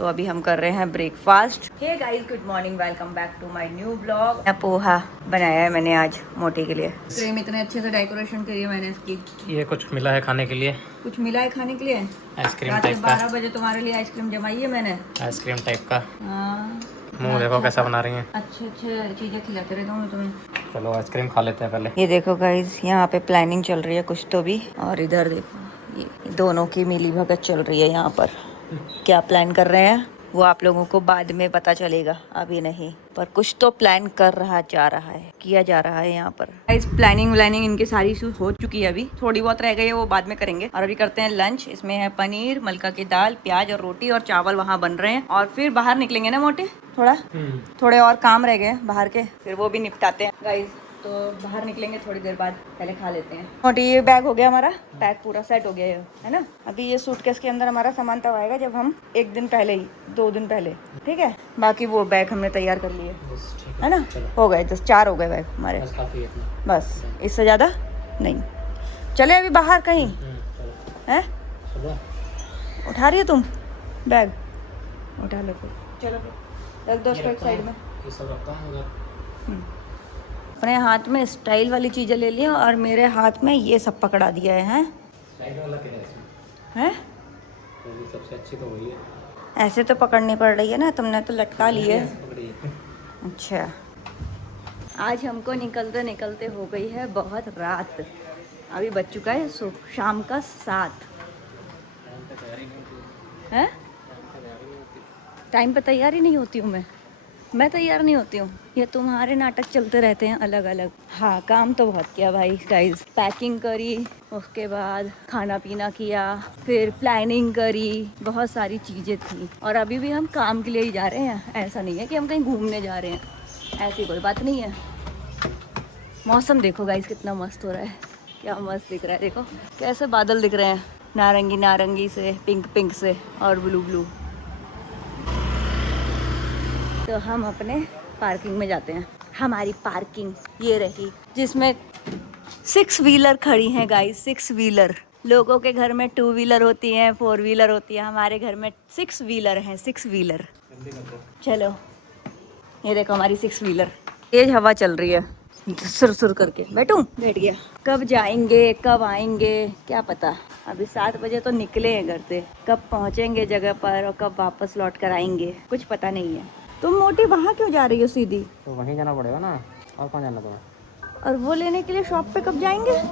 तो अभी हम कर रहे हैं breakfast. Hey guys, good morning, welcome back to my new blog. Poha बनाया है मैंने आज मोटी के लिए। क्रीम इतने अच्छे से डेकोरेशन करी है मैंने इसकी। ये कुछ मिला है खाने के लिए। कुछ मिला है खाने के लिए? आइसक्रीम रात के टाइप का। 12 बजे तुम्हारे लिए आइसक्रीम जमाई है मैंने। आइसक्रीम टाइप का। हाँ, मुंह देखो कैसा बना रही है। अच्छे अच्छे चीजें खिलाते रहता हूँ मैं तुम्हें। चलो आइसक्रीम खा लेते हैं पहले। ये देखो गाइस, यहाँ पे प्लानिंग चल रही है कुछ तो भी। और इधर देखो, ये दोनों की मिली भगत चल रही है। यहाँ पर क्या प्लान कर रहे हैं वो आप लोगों को बाद में पता चलेगा, अभी नहीं। पर कुछ तो प्लान किया जा रहा है यहाँ पर। इस प्लानिंग इनकी सारी हो चुकी है, अभी थोड़ी बहुत रह गई है, वो बाद में करेंगे। और अभी करते हैं लंच। इसमें है पनीर, मलका की दाल, प्याज और रोटी, और चावल वहाँ बन रहे हैं। और फिर बाहर निकलेंगे ना मोटे, थोड़े और काम रह गए बाहर के, फिर वो भी निपटाते हैं गाइस। तो बाहर निकलेंगे थोड़ी देर बाद, पहले खा लेते हैं। मोटी, ये बैग हो गया हमारा पैक, पूरा सेट हो गया है ना। अभी ये सूटकेस के अंदर हमारा सामान तब आएगा जब हम 1 दिन पहले ही, 2 दिन पहले, ठीक है। बाकी वो बैग हमने तैयार कर लिए, है ना। हो गए 4 हो गए बैग हमारे, बस इससे ज़्यादा नहीं। चले अभी बाहर कहीं, हैं? उठा रही हो तुम बैग? उठा लो फिर, चलो रख दो उसको एक साइड में। अपने हाथ में स्टाइल वाली चीज़ें ले ली और मेरे हाथ में ये सब पकड़ा दिया है। हैं? सबसे अच्छी तो वही है। ऐसे तो पकड़नी पड़ रही है ना, तुमने तो लटका ली है। अच्छा, आज हमको निकलते निकलते हो गई है बहुत रात। अभी बज चुका है शाम का 7। हैं? टाइम पे तैयार ही नहीं होती हूँ मैं तैयार नहीं होती हूँ। ये तुम्हारे नाटक चलते रहते हैं अलग अलग। हाँ, काम तो बहुत किया भाई गाइस। पैकिंग करी, उसके बाद खाना पीना किया, फिर प्लानिंग करी, बहुत सारी चीज़ें थी। और अभी भी हम काम के लिए ही जा रहे हैं, ऐसा नहीं है कि हम कहीं घूमने जा रहे हैं, ऐसी कोई बात नहीं है। मौसम देखो गाइस कितना मस्त हो रहा है, क्या मस्त दिख रहा है। देखो कैसे बादल दिख रहे हैं, नारंगी नारंगी से, पिंक पिंक से, और ब्लू ब्लू। तो हम अपने पार्किंग में जाते हैं। हमारी पार्किंग ये रही, जिसमें 6 व्हीलर खड़ी हैं गाइस, 6 व्हीलर। लोगों के घर में 2 व्हीलर होती हैं, 4 व्हीलर होती है, हमारे घर में 6 व्हीलर हैं, 6 व्हीलर। चलो, ये देखो हमारी 6 व्हीलर। तेज हवा चल रही है, सुर सुर करके। बैठ गया। कब जाएंगे कब आएंगे क्या पता। अभी 7 बजे तो निकले हैं घर से, कब पहुंचेंगे जगह पर और कब वापस लौट कर आएंगे कुछ पता नहीं है। तुम मोटी वहाँ क्यों जा रही हो सीधी? तो वहीं जाना पड़ेगा ना, और कहाँ जाना तुम्हें? और वो लेने के लिए शॉप पे कब जाएंगे? लेने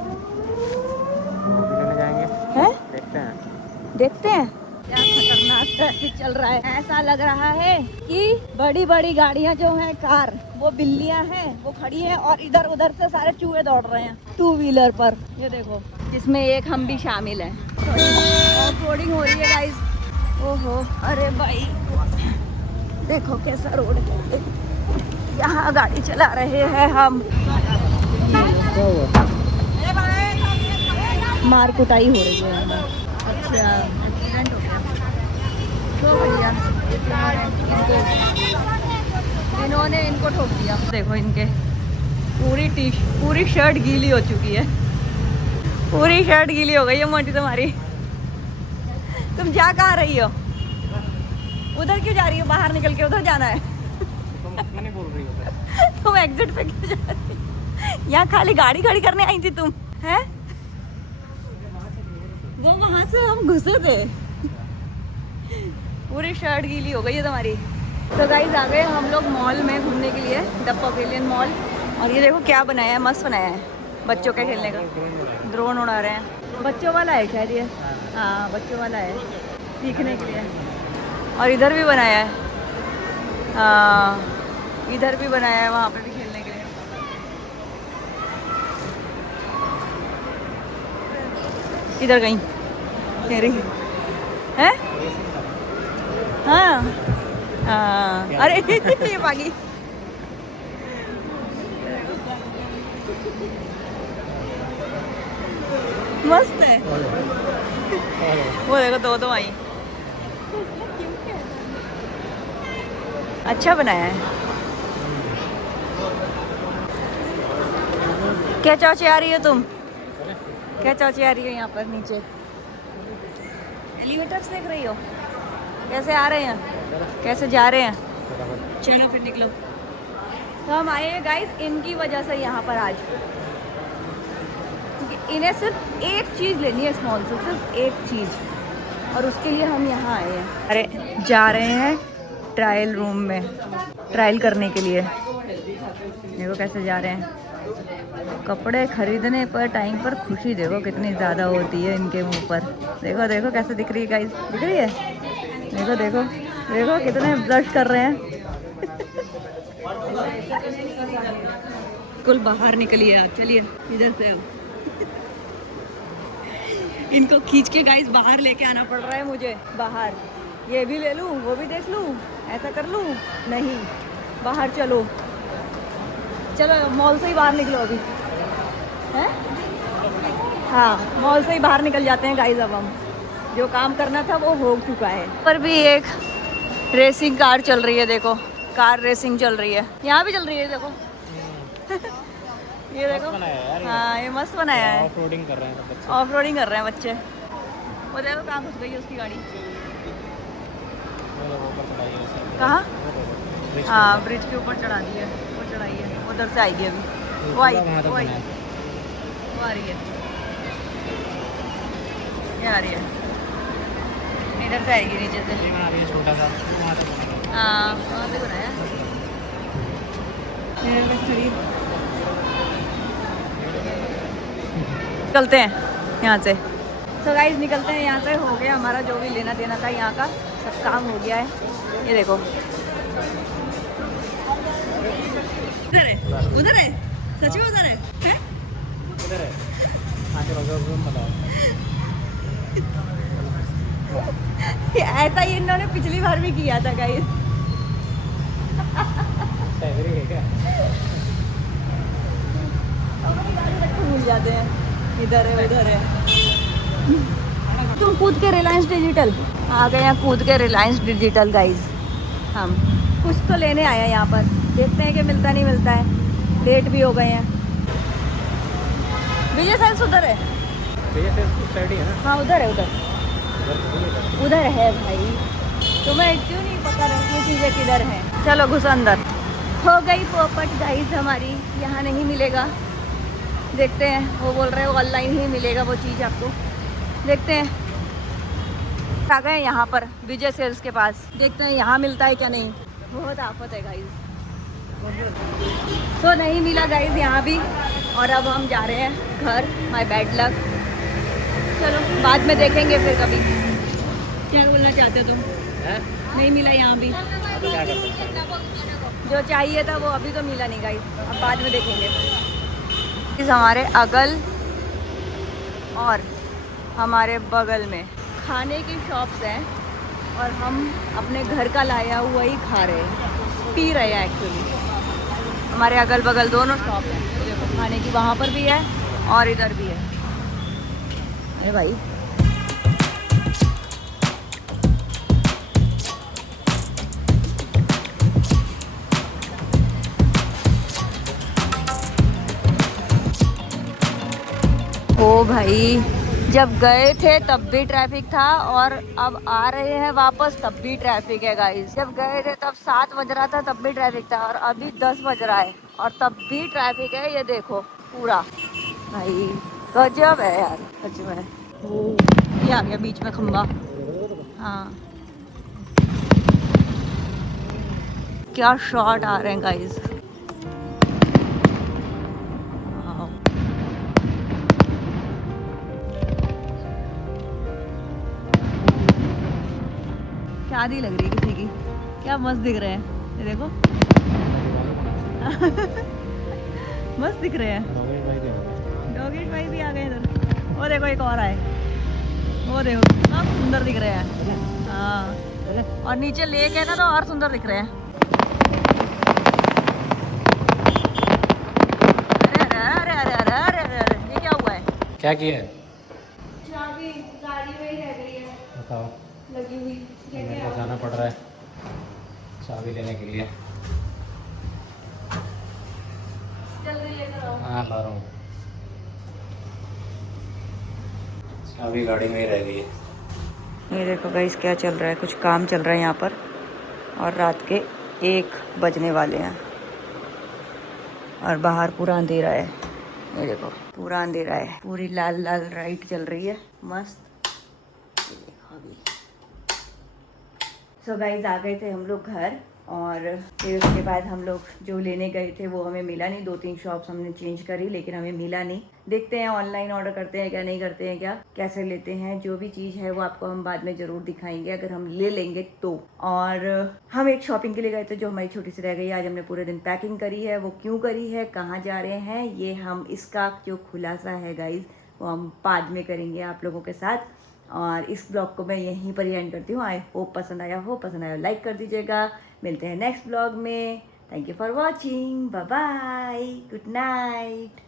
जाएंगे, हैं? देखते हैं। क्या खतरनाक ट्रैफिक चल रहा है। ऐसा लग रहा है कि बड़ी बड़ी गाड़ियाँ जो हैं, कार, वो बिल्लियाँ हैं, वो खड़ी हैं और इधर उधर से सारे चूहे दौड़ रहे हैं 2 व्हीलर पर। ये देखो, जिसमें एक हम भी शामिल हैं। ऑफ रोडिंग हो रही है गाइस। ओहो, अरे भाई देखो कैसा रोड है, यहाँ गाड़ी चला रहे हैं हम। मार कुटाई हो रही है। अच्छा, एक्सीडेंट हो गया तो भैया इन्होंने इनको ठोक दिया। देखो इनके पूरी शर्ट गीली हो चुकी है, पूरी शर्ट गीली हो गई है मोटी तुम्हारी। तुम जा कहाँ रही हो? उधर क्यों जा रही हो? बाहर निकल के उधर जाना है। तुम नहीं बोल रही हो? तुम एग्जिट पे क्यों जा रही हो? यहाँ खाली गाड़ी खड़ी करने आई थी तुम, हैं? वो वहाँ से हम घुसे थे। पूरी शर्ट गीली हो गई है तुम्हारी। तो गाइस आ गए हम लोग मॉल में घूमने के लिए, द पवेलियन मॉल। और ये देखो क्या बनाया है, मस्त बनाया है बच्चों के खेलने का। ड्रोन उड़ा रहे हैं, बच्चों वाला है शायद ये। हाँ, बच्चों वाला है, सीखने के लिए। और इधर भी बनाया है, हाँ इधर भी बनाया है, वहाँ पे भी खेलने के लिए। इधर कहीं तेरी है? हाँ हाँ, अरे ये भागी। मस्त है। वो देखो दो आई। अच्छा बनाया है। क्या चौचे आ रही हो तुम? क्या चौचे आ रही हो यहाँ पर नीचे? एलिवेटर्स देख रही हो कैसे आ रहे हैं? कैसे जा रहे हैं? चलो फिर निकलो। तो हम आए हैं गाइस इनकी वजह से यहाँ पर आज, क्योंकि इन्हें सिर्फ एक चीज़ लेनी है इस मॉल से, सिर्फ एक चीज़, और उसके लिए हम यहाँ आए हैं। अरे जा रहे हैं ट्रायल रूम में ट्रायल करने के लिए। देखो कैसे जा रहे हैं। कपड़े खरीदने पर टाइम पर खुशी देखो कितनी ज़्यादा होती है इनके मुंह पर। देखो देखो कैसे दिख रही है गाइस, दिख रही है? देखो देखो देखो कितने ब्लश कर रहे हैं। कुल बाहर निकलिए आप, चलिए इधर से। इनको खींच के गाइस बाहर लेके आना पड़ रहा है मुझे बाहर। ये भी ले लूँ, वो भी देख लूँ, ऐसा कर लूँ, नहीं बाहर चलो। चलो मॉल से ही बाहर निकलो अभी, हैं? हाँ मॉल से ही बाहर निकल जाते हैं गाइस। अब हम जो काम करना था वो हो चुका है। पर भी एक रेसिंग कार चल रही है, देखो कार रेसिंग चल रही है, यहाँ भी चल रही है देखो। ये देखो, हाँ ये मस्त बनाया है। ऑफ रोडिंग कर रहे हैं सब बच्चे। ऑफ रोडिंग कर रहे हैं बच्चे। वो देखो कहाँ घुस गई है उसकी गाड़ी। कहाँ? हाँ ब्रिज के ऊपर चढ़ा दी है, वो चढ़ाई है, उधर से आएगी अभी। वो आई, वो आई, वो आ रही है, ये आ रही है, इधर से आएगी नीचे से। छोटा सा हाँ वहाँ पे बनाया निकलते हैं यहाँ से। तो गाइस निकलते हैं यहाँ से। हो गया हमारा जो भी लेना देना था, यहाँ का सब काम हो गया है। ये देखो उधर है, उधर है, सच में उधर है, हैं? उधर है। आके रूम बताओ। ऐसा ही इन्होंने पिछली बार भी किया था गाइस। है क्या? भूल जाते हैं, इधर है उधर है। तुम कूद के रिलायंस डिजिटल आ गए हैं, कूद के रिलायंस डिजिटल गाइस। हम कुछ तो लेने आए हैं यहाँ पर, देखते हैं कि मिलता नहीं मिलता है। लेट भी हो गए हैं। विजय सेल्स उधर है, विजय सेल्स उस साइड ही है ना? हाँ उधर है, उधर उधर है भाई। तुम्हें क्यों नहीं पता रहती चीज़ें किधर हैं? चलो घुस अंदर। हो गई पोपट गाइस हमारी, यहाँ नहीं मिलेगा। देखते हैं, वो बोल रहे हैं ऑनलाइन ही मिलेगा वो चीज़ आपको। देखते हैं। आ गए यहाँ पर विजय सेल्स के पास, देखते हैं यहाँ मिलता है क्या नहीं। बहुत आफत है गाइस। तो नहीं मिला गाइस यहाँ भी, और अब हम जा रहे हैं घर। My bad luck. चलो बाद में देखेंगे फिर कभी। क्या बोलना चाहते हो तुम? है? नहीं मिला यहाँ भी, तो क्या कर सकते हैं? जो चाहिए था वो अभी तो मिला नहीं गाइस, अब बाद में देखेंगे। इस हमारे अगल और हमारे बगल में खाने की शॉप्स हैं, और हम अपने घर का लाया हुआ ही खा रहे हैं, पी रहे हैं एक्चुअली। हमारे अगल बगल दोनों शॉप हैं, देखो खाने की वहाँ पर भी है और इधर भी है। ये भाई ओ भाई, जब गए थे तब भी ट्रैफिक था, और अब आ रहे हैं वापस तब भी ट्रैफिक है गाइस। जब गए थे तब 7 बज रहा था तब भी ट्रैफिक था, और अभी 10 बज रहा है और तब भी ट्रैफिक है। ये देखो पूरा भाई गजब है यार सच में। ये आ गया बीच में खंबा। हाँ क्या शॉट आ रहे हैं गाइस। शादी लग रही है किसी की, क्या मस्त दिख रहे हैं। ये देखो मस्त दिख रहे हैं। डॉगेट भाई भी आ गए इधर। वो देखो एक और आए, वो देखो कितना सुंदर दिख रहे हैं। हाँ और नीचे लेक है ना, तो और सुंदर दिख रहे हैं। अरे अरे अरे अरे अरे अरे अरे ये क्या हुआ है? क्या किया है? चाबी गाड़ी में ही रह गई है, बताओ। लगी हुई। मेरे को जाना पड़ रहा है चाबी लेने के लिए। जल्दी लेकर आओ। हाँ ला रहा हूँ। चाबी गाड़ी में ही रह गई है। ये देखो गाइस क्या चल रहा है, कुछ काम चल रहा है यहाँ पर। और रात के 1 बजने वाले हैं और बाहर पूरा अंधेरा है। ये देखो पूरा अंधेरा है, पूरी लाल लाल लाइट चल रही है मस्त। ये देखो अभी। सो गाइस आ गए थे हम लोग घर और फिर उसके बाद हम लोग जो लेने गए थे वो हमें मिला नहीं। 2-3 शॉप्स हमने चेंज करी लेकिन हमें मिला नहीं। देखते हैं ऑनलाइन ऑर्डर करते हैं क्या, नहीं करते हैं क्या, कैसे लेते हैं। जो भी चीज़ है वो आपको हम बाद में ज़रूर दिखाएंगे अगर हम ले लेंगे तो। और हम एक शॉपिंग के लिए गए थे जो हमारी छोटी सी रह गई। आज हमने पूरे दिन पैकिंग करी है। वो क्यों करी है, कहाँ जा रहे हैं, ये हम इसका जो खुलासा है गाइज वो हम बाद में करेंगे आप लोगों के साथ। और इस ब्लॉग को मैं यहीं पर ही एंड करती हूँ। आई होप पसंद आया हो, पसंद आया लाइक कर दीजिएगा। मिलते हैं नेक्स्ट ब्लॉग में। Thank you for watching, bye bye, good night.